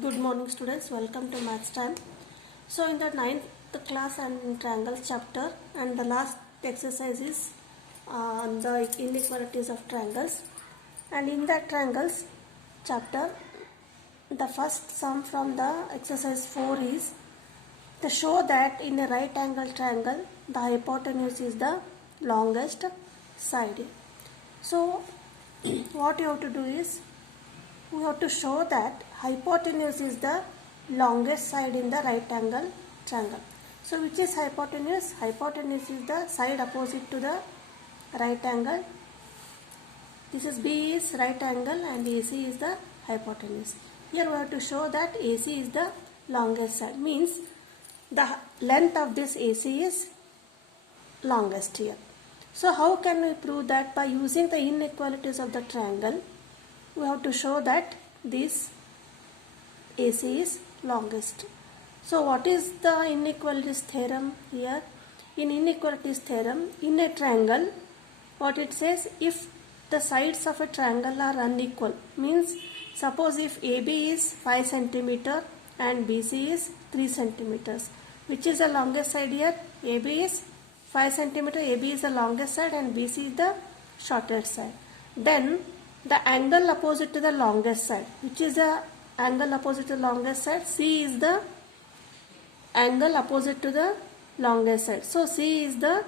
Good morning students, welcome to maths time. So in the 9th class and triangles chapter, and the last exercise is on the inequalities of triangles, and in that triangles chapter the first sum from the exercise 4 is to show that in a right angle triangle the hypotenuse is the longest side. So what you have to do is we have to show that hypotenuse is the longest side in the right angle triangle. So which is hypotenuse? Hypotenuse is the side opposite to the right angle. This is B is right angle and AC is the hypotenuse. Here we have to show that AC is the longest side. Means the length of this AC is longest here. So how can we prove that? By using the inequalities of the triangle, we have to show that this AC is longest. So what is the inequalities theorem here? In inequalities theorem, in a triangle, what it says, if the sides of a triangle are unequal, means suppose if AB is 5 centimeter and BC is 3 centimeters, which is the longest side here? AB is 5 centimeter, AB is the longest side and BC is the shortest side. Then the angle opposite to the longest side, which is the angle opposite to the longest side? C is the angle opposite to the longest side. So C is the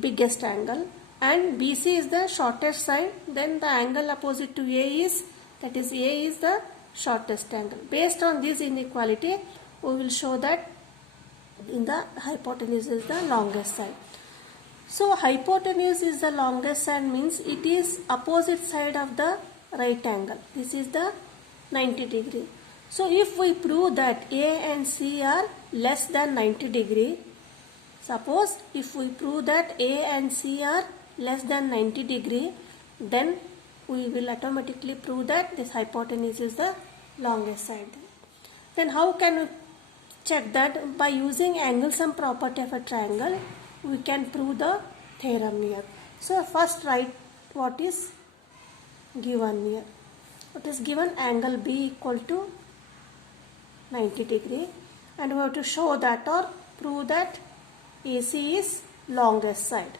biggest angle and BC is the shortest side. Then the angle opposite to A is, that is A is the shortest angle. Based on this inequality, we will show that in the hypotenuse is the longest side. So hypotenuse is the longest side means it is opposite side of the right angle. This is the 90 degree. So if we prove that A and C are less than 90 degree, suppose if we prove that A and C are less than 90 degree, then we will automatically prove that this hypotenuse is the longest side. Then how can we check that? By using angle sum property of a triangle, we can prove the theorem here. So first write what is given here. What is given? Angle B equal to 90 degree, and we have to show that or prove that AC is longest side.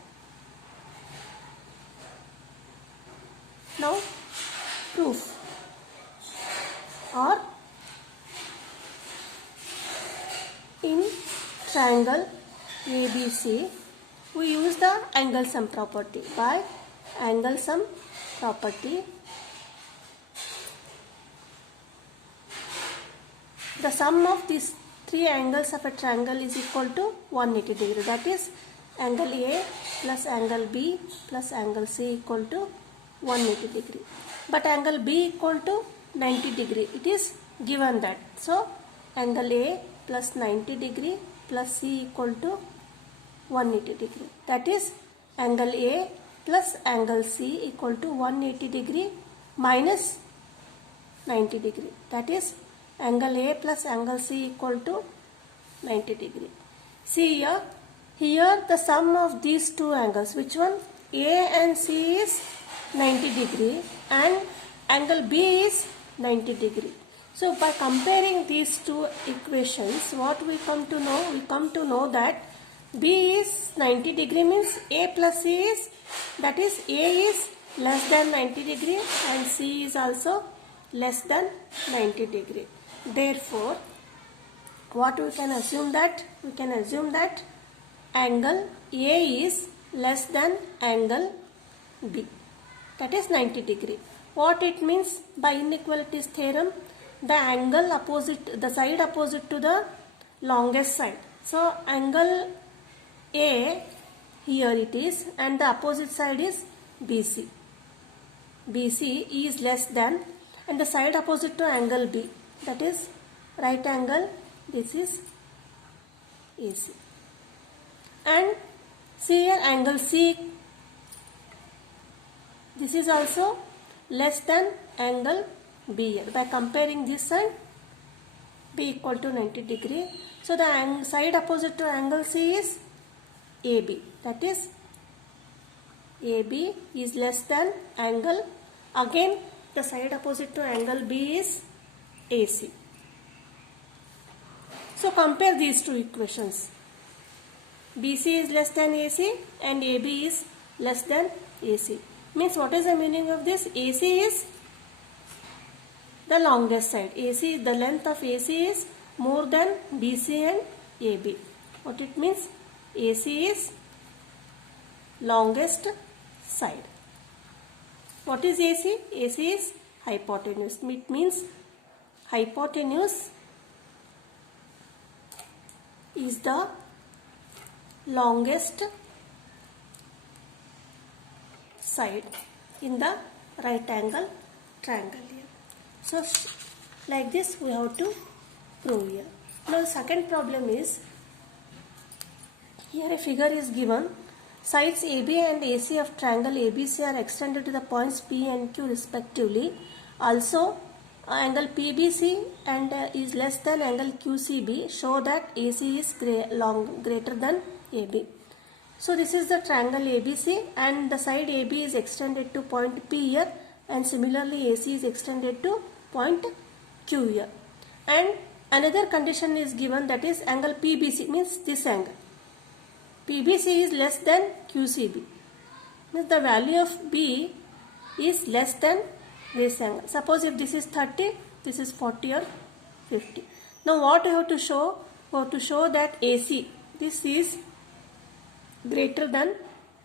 Now proof or in triangle ABC, we use the angle sum property. By angle sum property, the sum of these three angles of a triangle is equal to 180 degree. That is angle A plus angle B plus angle C equal to 180 degree. But angle B equal to 90 degree. It is given that. So angle A plus 90 degree plus C equal to 180 degree. That is angle A plus angle C equal to 180 degree minus 90 degree. That is angle A plus angle C equal to 90 degree. See here the sum of these two angles, which one? A and C is 90 degree and angle B is 90 degree. So by comparing these two equations, what we come to know? We come to know that B is 90 degree means A plus C is, that is A is less than 90 degree and C is also less than 90 degree. Therefore, what we can assume that? We can assume that angle A is less than angle B, that is 90 degree. What it means? By inequalities theorem, the angle opposite, the side opposite to the longest side. So angle A here it is and the opposite side is BC. BC is less than and the side opposite to angle B, that is right angle, this is AC. And see here angle C, this is also less than angle B here. By comparing this side, B equal to 90 degree. So the side opposite to angle C is AB, that is AB is less than angle, again the side opposite to angle B is AC. So compare these two equations. BC is less than AC and AB is less than AC. Means what is the meaning of this? AC is the longest side. AC, the length of AC is more than BC and AB. What it means? AC is longest side. What is AC? AC is hypotenuse. It means hypotenuse is the longest side in the right angle triangle here. So like this we have to prove here. Now the second problem is, here a figure is given. Sides AB and AC of triangle ABC are extended to the points P and Q respectively. Also angle PBC and is less than angle QCB. Show that AC is greater than AB. So this is the triangle ABC and the side AB is extended to point P here, and similarly AC is extended to point Q here. And another condition is given, that is angle PBC, means this angle. PBC is less than QCB. Means the value of B is less than this angle. Suppose if this is 30, this is 40 or 50. Now what you have to show? You have to show that AC, this is greater than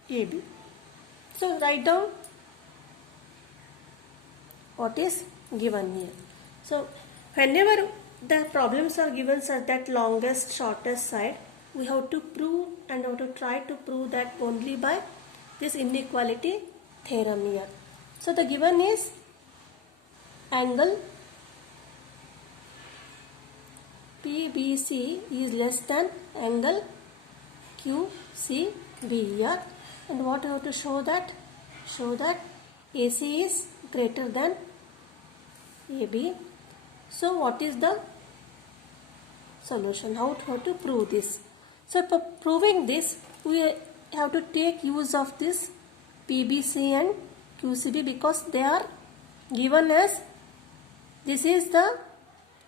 AB. So write down what is given here. So whenever the problems are given such that longest, shortest side, we have to prove and have to try to prove that only by this inequality theorem here. So the given is angle PBC is less than angle QCB here, and what you have to show that? Show that AC is greater than AB. So what is the solution? How to prove this? So for proving this, we have to take use of this PBC and QCB because they are given as, this is the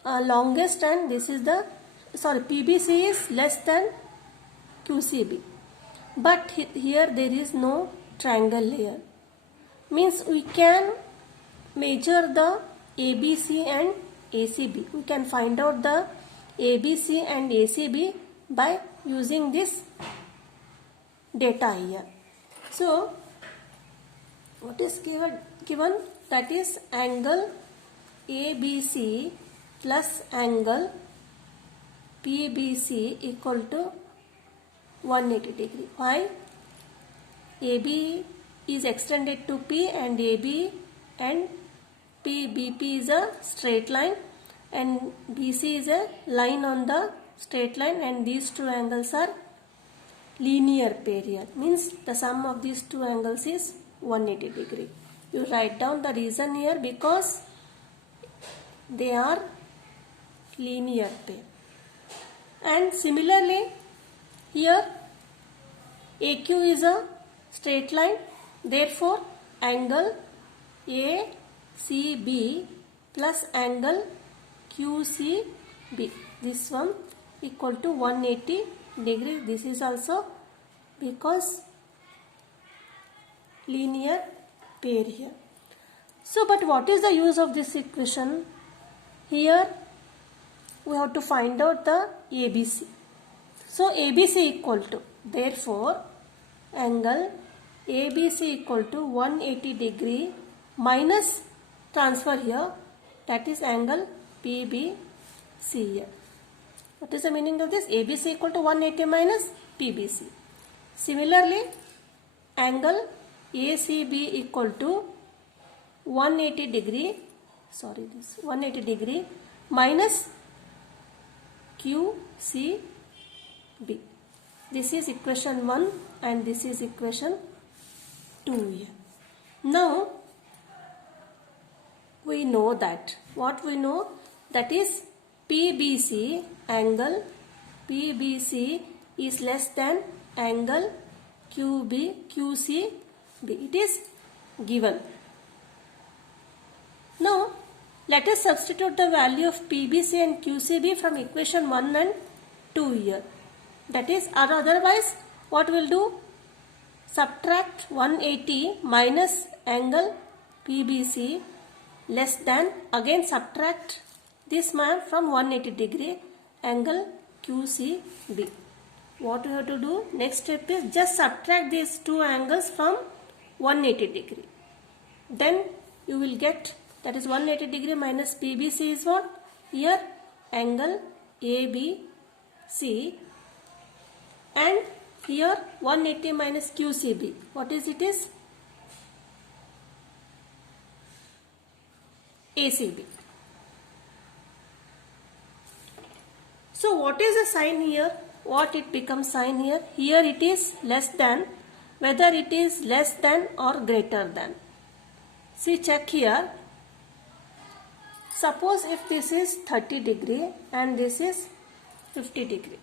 longest and this is the, PBC is less than QCB. But here there is no triangle here. Means we can measure the ABC and ACB. We can find out the ABC and ACB by using this data here. So what is given? That is angle ABC plus angle PBC equal to 180 degree. Why? AB is extended to P and AB and BP is a straight line and BC is a line on the straight line, and these two angles are linear pair here. Means the sum of these two angles is 180 degree. You write down the reason here because they are linear pair. And similarly here AQ is a straight line, therefore angle ACB plus angle QCB, this one equal to 180 degree. This is also because linear pair here. So but what is the use of this equation? Here we have to find out the ABC. So ABC equal to, therefore angle ABC equal to 180 degree minus transfer here, that is angle PBC here. What is the meaning of this? ABC equal to 180 minus PBC. Similarly angle ACB equal to 180 degree minus QCB. This is equation 1 and this is equation 2 here. Now we know that, what we know, that is PBC, angle PBC is less than angle QCB. It is given. Now Let us substitute the value of PBC and QCB from equation 1 and 2 here. That is, or otherwise, what we'll do? Subtract 180 minus angle PBC less than, again subtract this man from 180 degree angle QCB. What you have to do? Next step is just subtract these two angles from 180 degree. Then you will get, that is 180 degree minus PBC is what? Here angle ABC, and here 180 minus QCB. What is it is? ACB. So what is the sign here? What it becomes sign here? Here it is less than, whether it is less than or greater than. See, check here. Suppose if this is 30 degree and this is 50 degree.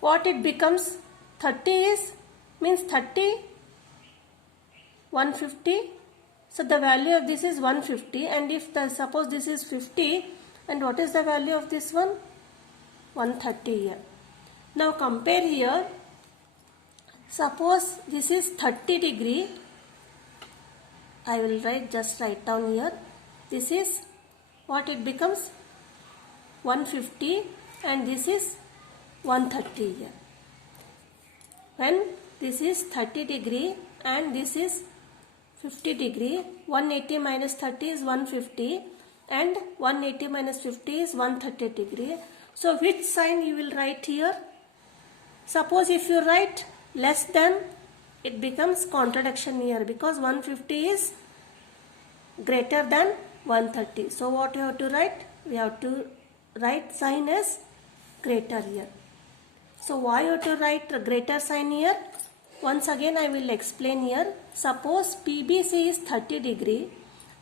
What it becomes? 30 is, means 30, 150. So the value of this is 150, and if the, suppose this is 50, and what is the value of this one? 130 here. Now compare here. Suppose this is 30 degree. I will just write down here. This is what it becomes? 150, and this is 130 here. When this is 30 degree and this is 50 degree, 180 minus 30 is 150, and 180 minus 50 is 130 degree. So which sign you will write here? Suppose if you write less than, it becomes contradiction here, because 150 is greater than 130. So what you have to write? We have to write sign as greater here. So why you have to write a greater sign here? Once again I will explain here. Suppose PBC is 30 degree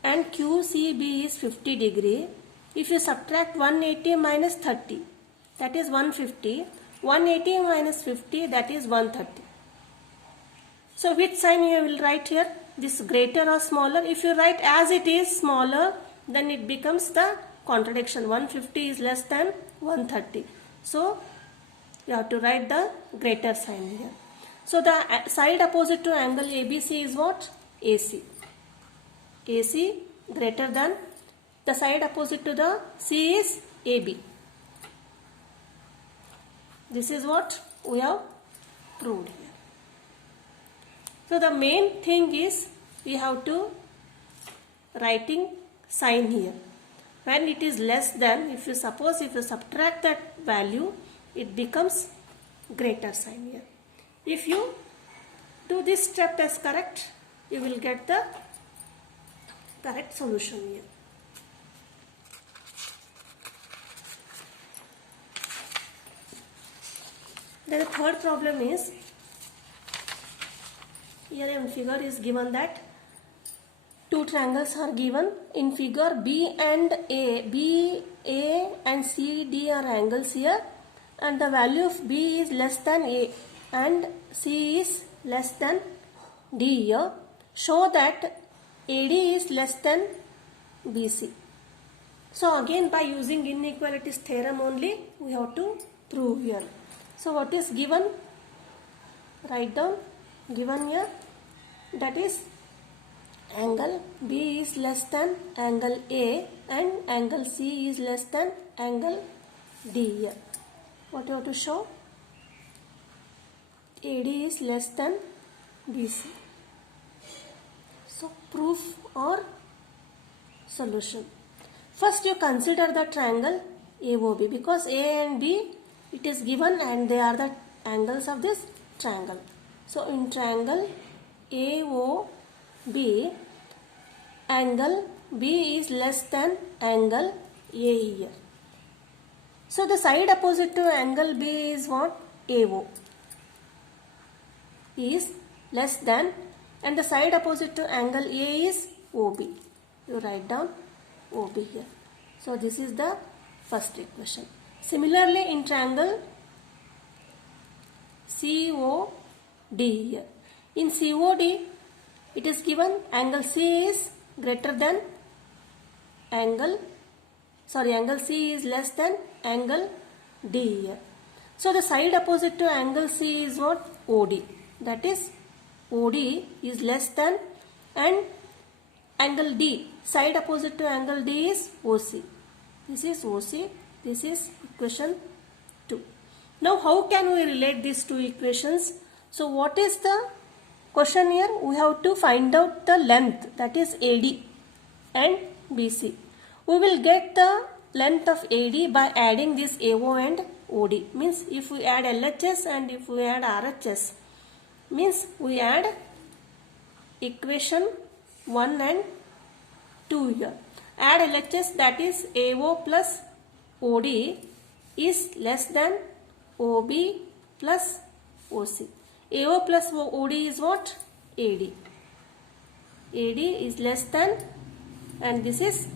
and QCB is 50 degree. If you subtract 180 minus 30, that is 150. 180 minus 50, that is 130. So which sign you will write here? This greater or smaller? If you write as it is smaller, then it becomes the contradiction. 150 is less than 130. So you have to write the greater sign here. So the side opposite to angle ABC is what? AC. AC greater than, the side opposite to the C is AB. This is what we have proved here. So the main thing is we have to writing sign here. When it is less than, if you suppose if you subtract that value, it becomes greater sign here. If you do this step as correct, you will get the correct solution here. Then the third problem is, here in figure is given that two triangles are given. In figure B and A and CD are angles here, and the value of B is less than A and C is less than D here. Show that AD is less than BC. So again by using inequalities theorem only we have to prove here. So what is given? Write down. Given here, that is angle B is less than angle A and angle C is less than angle D here. What you have to show? AD is less than BC. So proof or solution. First you consider the triangle AOB, because A and B it is given and they are the angles of this triangle. So in triangle AOB, angle B is less than angle A here. So the side opposite to angle B is what? AO is less than, and the side opposite to angle A is OB. You write down OB here. So this is the first equation. Similarly in triangle COD here. In COD it is given angle C is greater than angle C is less than angle D here. So the side opposite to angle C is what? OD. That is OD is less than, and angle D, side opposite to angle D is OC. This is OC. This is equation 2. Now how can we relate these two equations? So what is the question here? We have to find out the length, that is AD and BC. We will get the length of AD by adding this AO and OD. Means if we add LHS and if we add RHS, means we add equation 1 and 2 here. Add LHS, that is AO plus OD is less than OB plus OC. AO plus OD is what? AD. AD is less than, and this is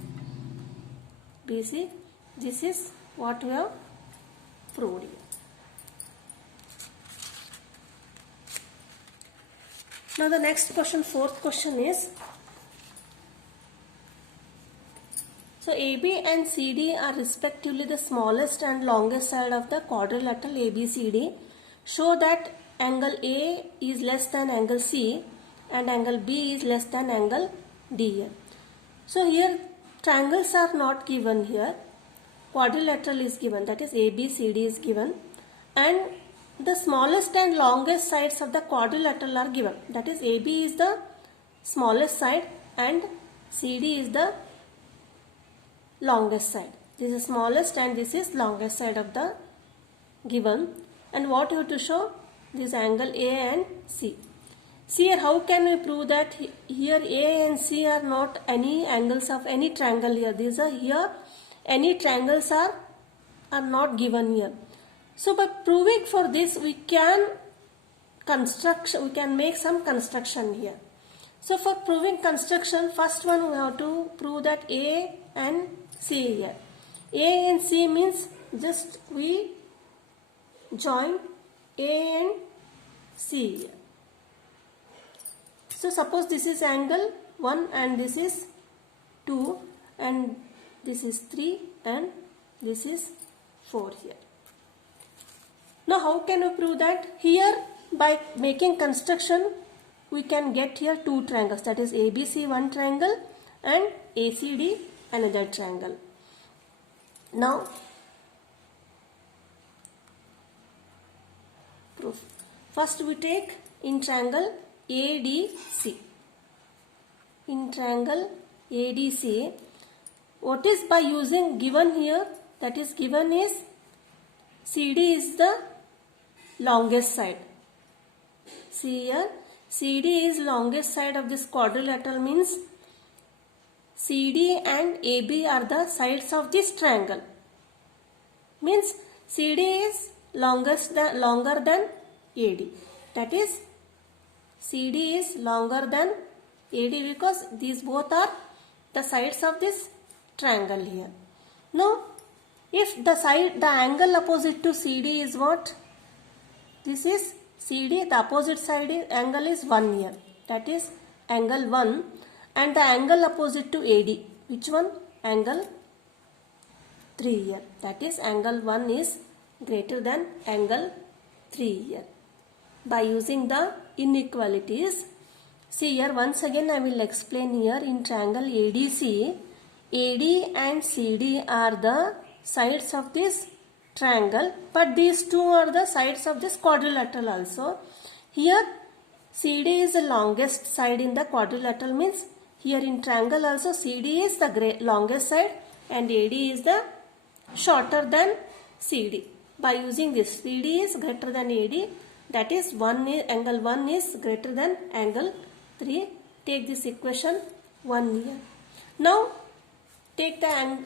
BC. This is what we have proved here. Now the next question, fourth question is, so AB and CD are respectively the smallest and longest side of the quadrilateral ABCD. Show that angle A is less than angle C and angle B is less than angle D here. So here triangles are not given here. Quadrilateral is given, that is ABCD is given, and the smallest and longest sides of the quadrilateral are given. That is AB is the smallest side and CD is the longest side. This is smallest and this is longest side of the given. And what you have to show? This angle A and C. See here, how can we prove that here A and C are not any angles of any triangle here? These are here, any triangles are not given here. So by proving for this, we can make some construction here. So for proving construction, first one we have to prove that A and C here. A and C means just we join A and C here. So suppose this is angle 1 and this is 2 and this is 3 and this is 4 here. Now how can we prove that? Here by making construction we can get here two triangles, that is ABC one triangle and ACD another triangle. Now proof. First we take in triangle ADC. In triangle ADC, what is by using given here, that is given is CD is the longest side. See here, CD is longest side of this quadrilateral, means CD and AB are the sides of this triangle. Means CD is longer than AD. That is CD is longer than AD because these both are the sides of this triangle here. Now if the angle opposite to CD is what? This is CD, the opposite side angle is 1 here. That is angle 1, and the angle opposite to AD, which one? Angle 3 here. That is angle 1 is greater than angle 3 here. By using the inequalities, see here once again I will explain here. In triangle ADC, AD and CD are the sides of this triangle, but these two are the sides of this quadrilateral also. Here CD is the longest side in the quadrilateral, means here in triangle also CD is the longest side and AD is the shorter than CD. By using this, CD is greater than AD, that is angle 1 is greater than angle 3. Take this equation 1 here. Now take the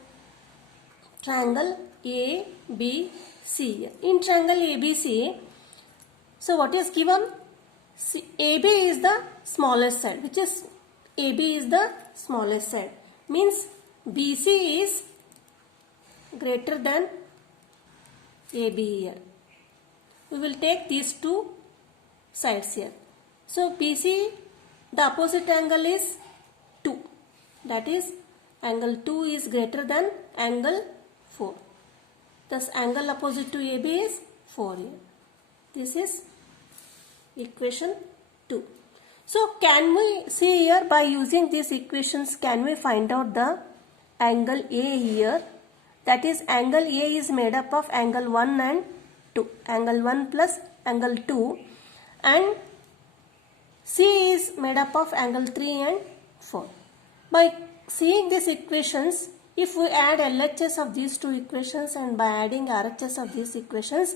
triangle ABC. In triangle ABC, so what is given? AB is the smallest side, which is AB is the smallest side, means BC is greater than AB here. We will take these two sides here. So BC, the opposite angle is 2, that is angle 2 is greater than angle 4. Thus angle opposite to AB is 4 here. This is equation 2. So can we see here, by using these equations, can we find out the angle A here? That is, angle A is made up of angle 1 and 2. Angle 1 plus angle 2, and C is made up of angle 3 and 4. By seeing these equations, if we add LHS of these two equations and by adding RHS of these equations,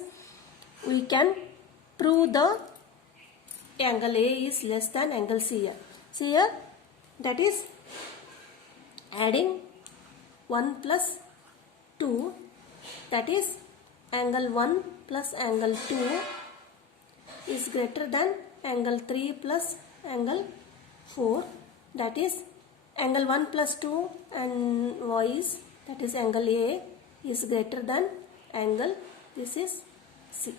we can prove the angle A is less than angle C here. See here, that is adding 1 plus 2, that is angle 1 plus angle 2 is greater than angle 3 plus angle 4, that is angle 1 plus 2 and is, that is angle A is greater than angle, this is C.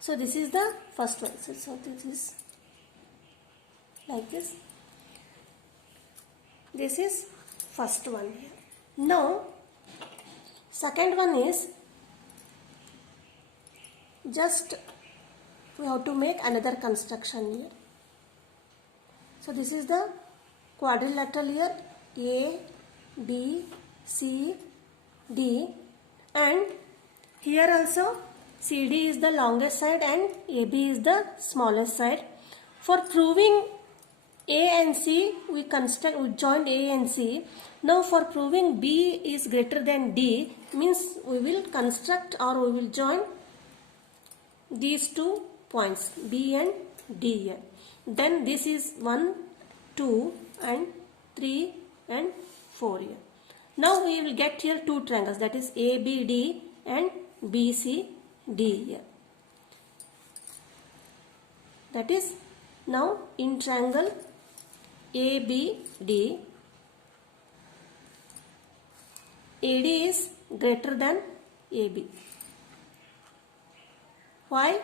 So this is the first one. So this is like this. This is first one here. Now second one is, just we have to make another construction here. So this is the quadrilateral here, A, B, C, D, and here also CD is the longest side and AB is the smallest side. For proving A and C, we joined A and C. Now for proving B is greater than D, means we will construct or we will join these two points B and D here. Then this is 1, 2 and 3 and 4 here. Now we will get here two triangles, that is ABD and BCD here. That is, now in triangle ABD, AD is greater than AB. Why?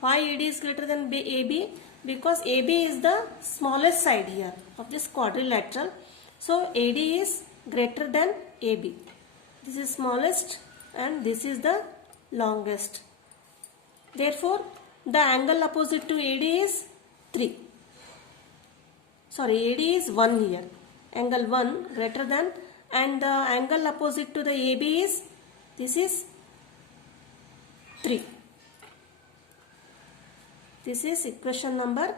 Why AD is greater than AB? Because AB is the smallest side here of this quadrilateral. So AD is greater than AB. This is smallest and this is the longest. Therefore, the angle opposite to AD is 3. Sorry, AD is 1 here. Angle 1 greater than, and the angle opposite to the AB is, this is 3. This is equation number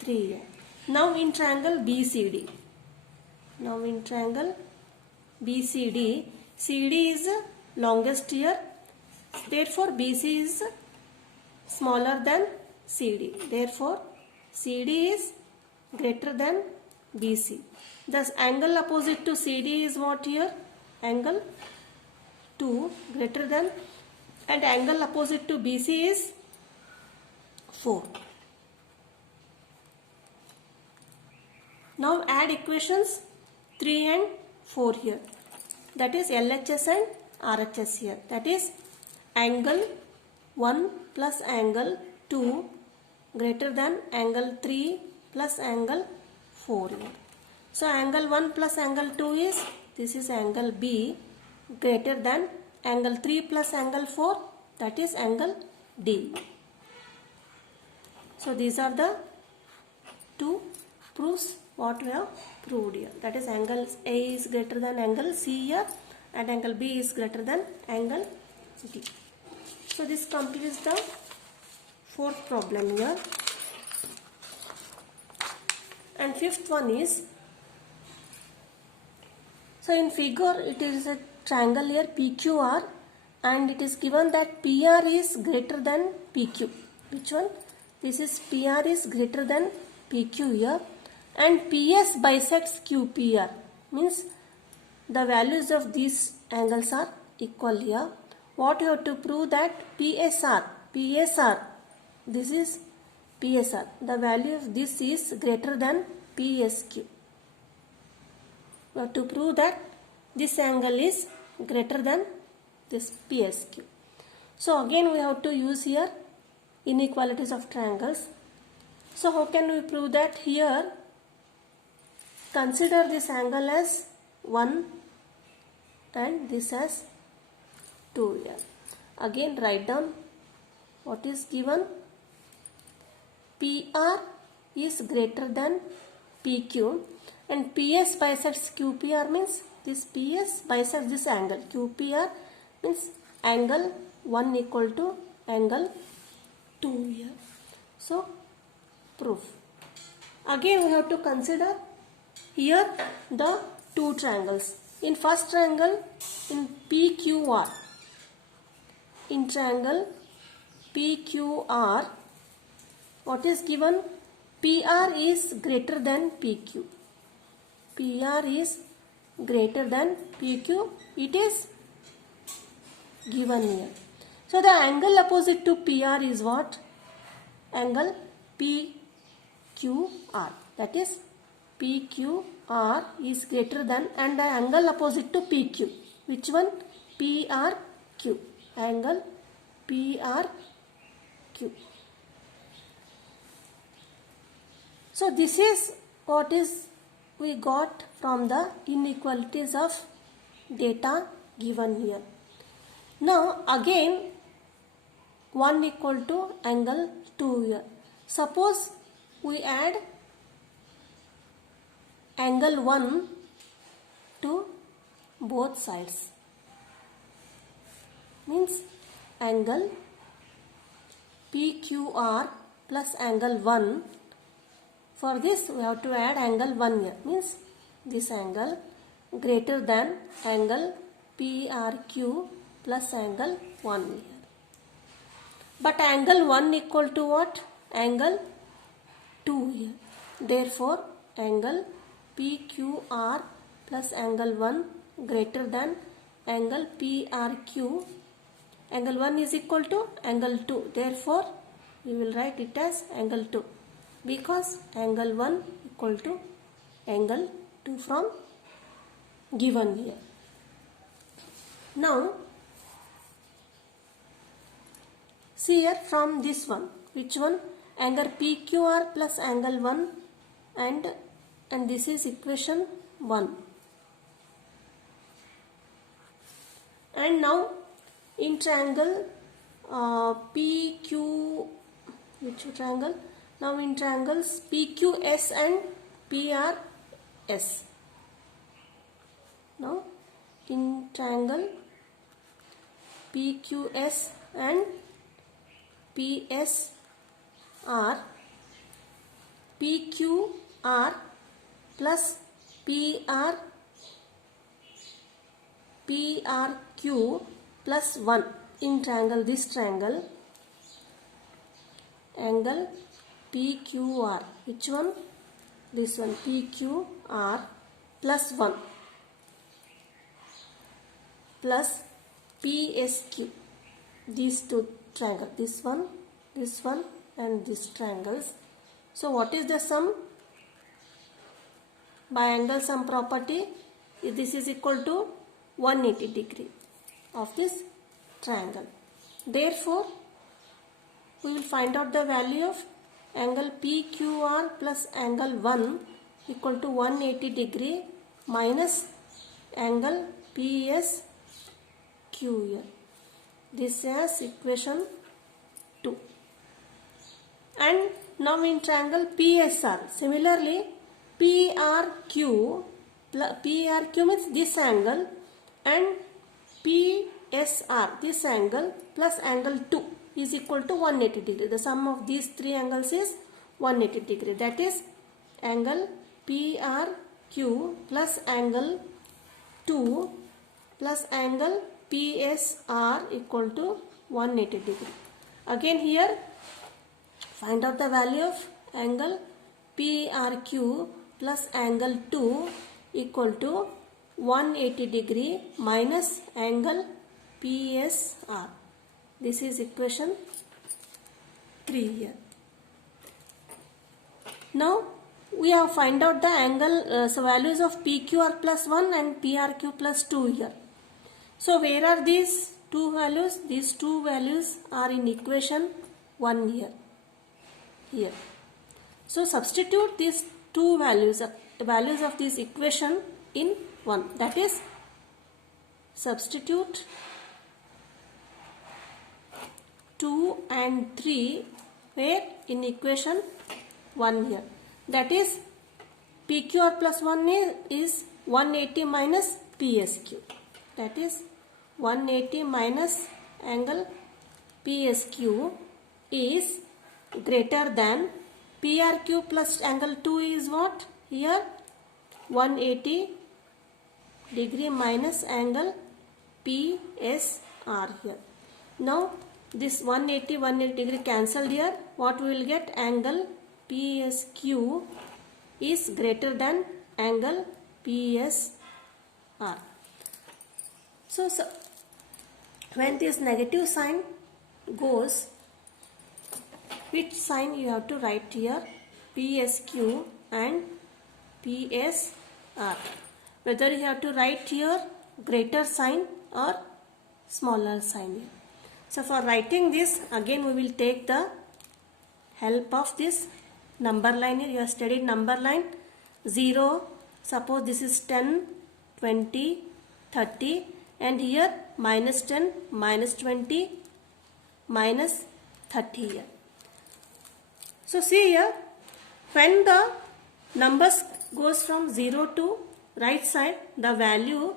3 here. Now in triangle BCD. Now in triangle BCD, CD is longest here. Therefore BC is smaller than CD. Therefore CD is greater than BC. Thus angle opposite to CD is what here? Angle 2 greater than, and angle opposite to BC is 4. Now add equations 3 and 4 here. That is LHS and RHS here. That is angle 1 plus angle 2 greater than angle 3 plus angle 4 here. So angle 1 plus angle 2 is, this is angle B greater than angle 3 plus angle 4, that is angle D. So these are the two proofs what we have proved here. That is angle A is greater than angle C here and angle B is greater than angle D. So this completes the fourth problem here. And fifth one is, so in figure it is a triangle here PQR and it is given that PR is greater than PQ. Which one? This is PR is greater than PQ here, and PS bisects QPR, means the values of these angles are equal here. What you have to prove? That PSR, this is PSR, the value of this is greater than PSQ. We have to prove that this angle is greater than this PSQ. So again we have to use here inequalities of triangles. So how can we prove that? Here consider this angle as 1 and this as 2 here. Again write down what is given. PR is greater than PQ and PS bisects QPR means this PS bisects this angle. QPR means angle 1 equal to angle 2 here. So proof. Again we have to consider here the two triangles. In first triangle, in PQR, in triangle PQR, what is given? PR is greater than PQ. PR is greater than PQ. It is given here. So the angle opposite to PR is what? Angle PQR. That is PQR is greater than, and the angle opposite to PQ. Which one? PRQ. Angle PRQ. So this is what is we got from the inequalities of data given here. Now again 1 equal to angle 2 here. Suppose we add angle 1 to both sides. Means angle PQR plus angle 1. For this we have to add angle 1 here. Means this angle greater than angle PRQ plus angle 1 here. But angle 1 equal to what? Angle 2 here. Therefore angle PQR plus angle 1 greater than angle PRQ. Angle 1 is equal to angle 2. Therefore we will write it as angle 2. Because angle 1 equal to angle 2 from given here. Now see here from this one. Which one? Angle PQR plus angle 1 and this is equation 1. And now in triangle PQ, which triangle? Now in triangles PQS and PRS. Now in triangle PQS and PSR, PQR plus PRQ plus 1 in triangle, this triangle, angle PQR. Which one? This one, PQR plus 1 plus PSQ. These two triangles, this one and this triangles. So what is the sum? By angle sum property, this is equal to 180 degree of this triangle. Therefore we will find out the value of angle PQR plus angle 1 equal to 180 degree minus angle PSQ here. This is equation 2. And now in triangle PSR, similarly PRQ means this angle and PSR, this angle plus angle 2 is equal to 180 degree. The sum of these three angles is 180 degree. That is angle PRQ plus angle 2 plus angle PSR equal to 180 degree. Again here find out the value of angle PRQ plus angle 2 equal to 180 degree minus angle PSR. This is equation 3 here. Now we have find out the angle values of PQR plus 1 and PRQ plus 2 here. So where are these two values? These two values are in equation 1 here. So substitute these two values values of this equation in 1. That is, substitute 2 and 3 where in equation 1 here. That is, PQR plus 1 is 180 minus PSQ. That is 180 minus angle PSQ is greater than PRQ plus angle 2 is what? Here 180 degree minus angle PSR here. Now this 180 degree cancelled here. What we will get? Angle PSQ is greater than angle PSR. So when this negative sign goes, which sign you have to write here? PSQ and PSR. Whether you have to write here greater sign or smaller sign here. So for writing this, again we will take the help of this number line here. You have studied number line. 0, suppose this is 10, 20, 30, and here minus 10, minus 20, minus 30 here. So see here, when the numbers goes from 0 to right side, the value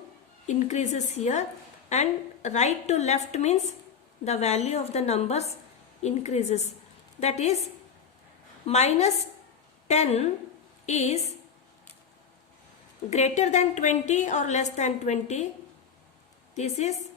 increases here, and right to left means the value of the numbers increases. That is, minus 10 is greater than 20 or less than 20. This is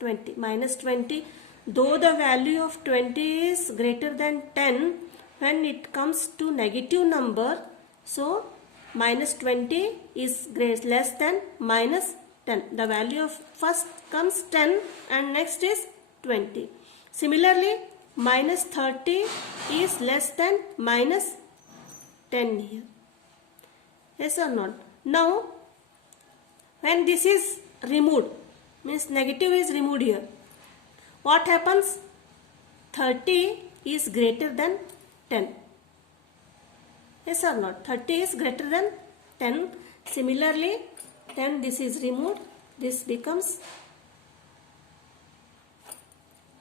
20. Minus 20. Though the value of 20 is greater than 10, when it comes to negative number, so minus 20 is less than minus 10. The value of first comes 10 and next is 20. Similarly, minus 30 is less than minus 10 here. Yes or not? Now, when this is removed, means negative is removed here, what happens? 30 is greater than 10. Yes or not? 30 is greater than 10. Similarly, then this is removed. This becomes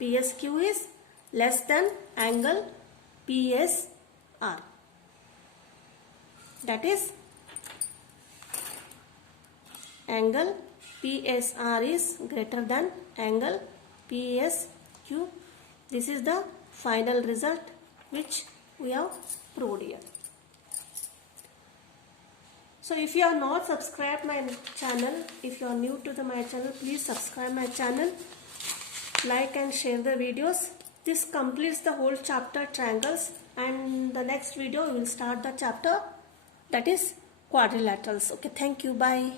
PSQ is less than angle PSR. That is, angle PSR is greater than angle PSQ. This is the final result which we have proved here. So if you are not subscribed my channel, if you are new to my channel, please subscribe my channel, like and share the videos. This completes the whole chapter triangles, and the next video we will start the chapter that is quadrilaterals. Okay, thank you. Bye.